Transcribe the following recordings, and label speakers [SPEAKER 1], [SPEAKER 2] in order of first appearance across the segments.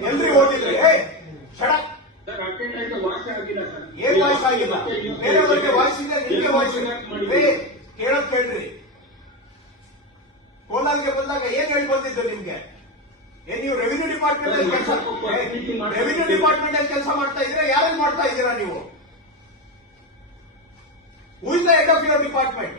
[SPEAKER 1] ಎಲ್ರಿ ಓದಿದ್ರೆ
[SPEAKER 2] ಸರ್
[SPEAKER 1] ಏನ್ ವಾಯ್ಸ್ ಆಗಿಲ್ಲ ಬೇರೆಯವರಿಗೆ ವಾಯ್ಸ್ ಇದೆ ನಿಮಗೆ ವಾಯ್ಸ್ ಇದೆ? ಕೇಳೋದ್ ಕೇಳ್ರಿ. ಕೋಲಾರ್ಗೆ ಬಂದಾಗ ಏನ್ ಹೇಳಿ ಬಂದಿದ್ದು ನಿಮ್ಗೆ? ಏನ್ ನೀವು ರೆವಿನ್ಯೂ ಡಿಪಾರ್ಟ್ಮೆಂಟ್ ಅಲ್ಲಿ ಕೆಲಸ ರೆವಿನ್ಯೂ ಡಿಪಾರ್ಟ್ಮೆಂಟ್ ಅಲ್ಲಿ ಕೆಲಸ ಮಾಡ್ತಾ ಇದ್ರೆ ಯಾರಲ್ಲಿ ಮಾಡ್ತಾ ಇದ್ದೀರಾ ನೀವು? Who is the head of your department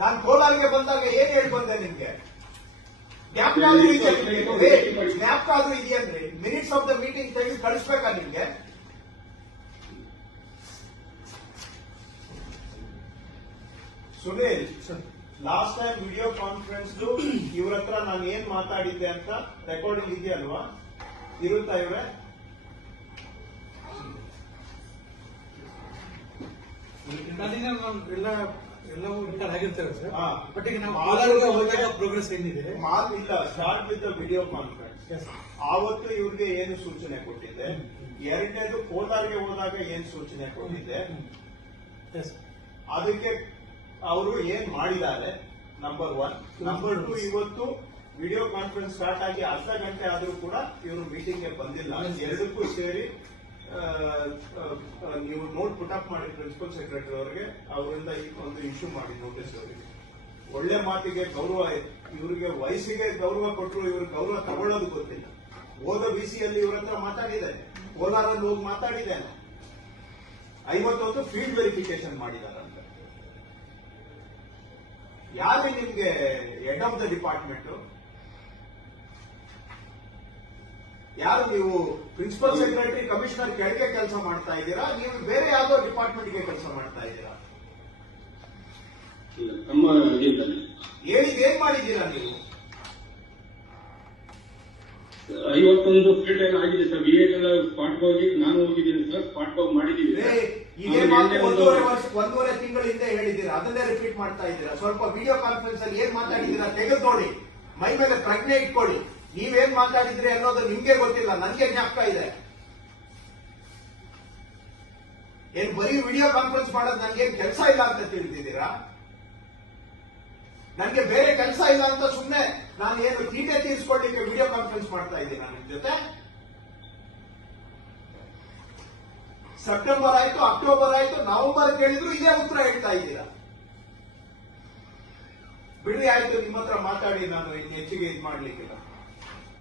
[SPEAKER 1] ನಾನು ಕೋಲಾರಿಗೆ ಬಂದಾಗ ಏನ್ ಹೇಳಿ ಬಂದೆ ನಿಮ್ಗೆ? ಜ್ಞಾಪಕ ಆದ್ರೂ ಇದೆಯಾ? ಜ್ಞಾಪಕ ಆದ್ರೂ ಇದೆಯನ್ರಿ ಮಿನಿಟ್ಸ್ ಆಫ್ ದ ಮೀಟಿಂಗ್ ತೆಗೆದು ಕಳಿಸ್ಬೇಕಾ ನಿಮ್ಗೆ? Sunil last time video conference ಇವ್ರ ಹತ್ರ ನಾನು ಏನ್ ಮಾತಾಡಿದ್ದೆ ಅಂತ ರೆಕಾರ್ಡಿಂಗ್ ಇದೆಯಲ್ವಾ? ಇರುತ್ತಾ ಇವ್ರೆ?
[SPEAKER 3] ಎಲ್ಲ ಎಲ್ಲವೂ ರೆಕಾರ್ಡ್ ಆಗಿರ್ತೇವೆ ಸರ್.
[SPEAKER 1] ಹಾ.
[SPEAKER 3] ಬಟ್ ಈಗ ನಾವು ಪ್ರೋಗ್ರೆಸ್ ಏನಿದೆ?
[SPEAKER 1] ಇಲ್ಲ ಸ್ಟಾರ್ಟ್ ವಿತ್ ವಿಡಿಯೋ ಕಾನ್ಫರೆನ್ಸ್. ಆವತ್ತು ಇವ್ರಿಗೆ ಏನು ಸೂಚನೆ ಕೊಟ್ಟಿದ್ದೆ? ಎರಡನೇದು ಕೋಲಾರ್ಗೆ ಹೋದಾಗ ಏನ್ ಸೂಚನೆ ಕೊಟ್ಟಿದ್ದೆ?
[SPEAKER 3] ಎಸ್
[SPEAKER 1] ಅದಕ್ಕೆ ಅವರು ಏನ್ ಮಾಡಿದ್ದಾರೆ? ನಂಬರ್ ಒನ್ ನಂಬರ್ ಟು ಇವತ್ತು ವಿಡಿಯೋ ಕಾನ್ಫರೆನ್ಸ್ ಸ್ಟಾರ್ಟ್ ಆಗಿ ಅರ್ಧ ಗಂಟೆ ಆದರೂ ಕೂಡ ಇವರು ಮೀಟಿಂಗ್ಗೆ ಬಂದಿಲ್ಲ. ಎರಡಕ್ಕೂ ಸೇರಿ ನೀವು ನೋಟ್ ಪುಟ್ ಅಪ್ ಮಾಡಿ ಪ್ರಿನ್ಸಿಪಲ್ ಸೆಕ್ರೆಟರಿ ಅವರಿಗೆ, ಅವರಿಂದ ಈ ಒಂದು ಇಶ್ಯೂ ಮಾಡಿ ನೋಟಿಸ್ ಅವರಿಗೆ. ಒಳ್ಳೆ ಮಾತಿಗೆ ಗೌರವ, ಇವರಿಗೆ ವಯಸ್ಸಿಗೆ ಗೌರವ ಕೊಟ್ಟರು ಇವರು ಗೌರವ ತಗೊಳ್ಳೋದು ಗೊತ್ತಿಲ್ಲ. ಹೋದ ಬಿಸಿಯಲ್ಲಿ ಇವರ ಹತ್ರ ಮಾತಾಡಿದ್ದಾನೆ ಕೋಲಾರಲ್ಲಿ ಹೋಗಿ ಮಾತಾಡಿದ್ದಾನೆ ಐವತ್ತೊಂದು ಫೀಲ್ಡ್ ವೆರಿಫಿಕೇಶನ್ ಮಾಡಿದಾರಂತ. ಯಾರೇ ನಿಮ್ಗೆ ಹೆಡ್ ಆಫ್ ದ ಡಿಪಾರ್ಟ್ಮೆಂಟ್ ಯಾರು ನೀವು ಪ್ರಿನ್ಸಿಪಲ್ ಸೆಕ್ರೆಟರಿ ಕಮಿಷನರ್ ಕೆಳಗೆ ಕೆಲಸ ಮಾಡ್ತಾ ಇದ್ದೀರಾ? ನೀವು ಬೇರೆ ಯಾವ್ದೋ ಡಿಪಾರ್ಟ್ಮೆಂಟ್ಗೆ ಕೆಲಸ ಮಾಡ್ತಾ ಇದ್ದೀರಾ. ಹೇಳಿದ್ ಏನ್ ಮಾಡಿದ್ದೀರಾ ನೀವು?
[SPEAKER 2] ಐವತ್ತೊಂದು ಫೀಲ್ಡ್ ಆಗಿದೆ ಸರ್. ವಿ ಎಲ್ಲ ಸ್ಪಾಟ್ ಹೋಗಿ ನಾನು ಹೋಗಿದ್ದೀನಿ ಸರ್. ಸ್ಪಾಟ್ ಹೋಗಿ ಎರಡನೇ
[SPEAKER 1] ಒಂದೂವರೆ ವರ್ಷ ಒಂದೂವರೆ ತಿಂಗಳ ಹಿಂದೆ ಹೇಳಿದ್ದೀರಾ? ಅದನ್ನೇ ರಿಪೀಟ್ ಮಾಡ್ತಾ ಇದ್ದೀರಾ? ಸ್ವಲ್ಪ ವಿಡಿಯೋ ಕಾನ್ಫರೆನ್ಸ್ ಅಲ್ಲಿ ಏನ್ ಮಾತಾಡಿದ್ದೀರಾ? ತೆಗೆದು ನೋಡಿ. ಮೈ ಮೇಲೆ ಪ್ರಜ್ಞೆ ಇಟ್ಕೊಳ್ಳಿ. ನೀವೇನ್ ಮಾತಾಡಿದ್ರಿ ಅನ್ನೋದು ನಿಮ್ಗೆ ಗೊತ್ತಿಲ್ಲ, ನನ್ಗೆ ಜ್ಞಾಪಕ ಇದೆ. ಏನ್ ಬರೀ ವಿಡಿಯೋ ಕಾನ್ಫರೆನ್ಸ್ ಮಾಡೋದು ನನ್ಗೆ ಕೆಲಸ ಇಲ್ಲ ಅಂತ ತಿಳಿದಿದ್ದೀರಾ? ನನ್ಗೆ ಬೇರೆ ಕೆಲಸ ಇಲ್ಲ ಅಂತ ಸುಮ್ಮನೆ ನಾನು ಏನು ತೀಟೆ ತೀರಿಸ್ಕೊಳ್ಳಿಕ್ಕೆ ವಿಡಿಯೋ ಕಾನ್ಫರೆನ್ಸ್ ಮಾಡ್ತಾ ಇದ್ದೀನಿ ನನ್ನ ಜೊತೆ? ಸೆಪ್ಟೆಂಬರ್ ಆಯ್ತು ಅಕ್ಟೋಬರ್ ಆಯ್ತು ನವೆಂಬರ್ ಕೇಳಿದ್ರು ಇದೇ ಉತ್ತರ ಹೇಳ್ತಾ ಇದ್ದೀರಾ? ಬಿಡಿ ಆಯ್ತು, ನಿಮ್ಮ ಹತ್ರ ಮಾತಾಡಿ ನಾನು ಹೆಚ್ಚಿಗೆ ಇದು ಮಾಡ್ಲಿಕ್ಕಿಲ್ಲ.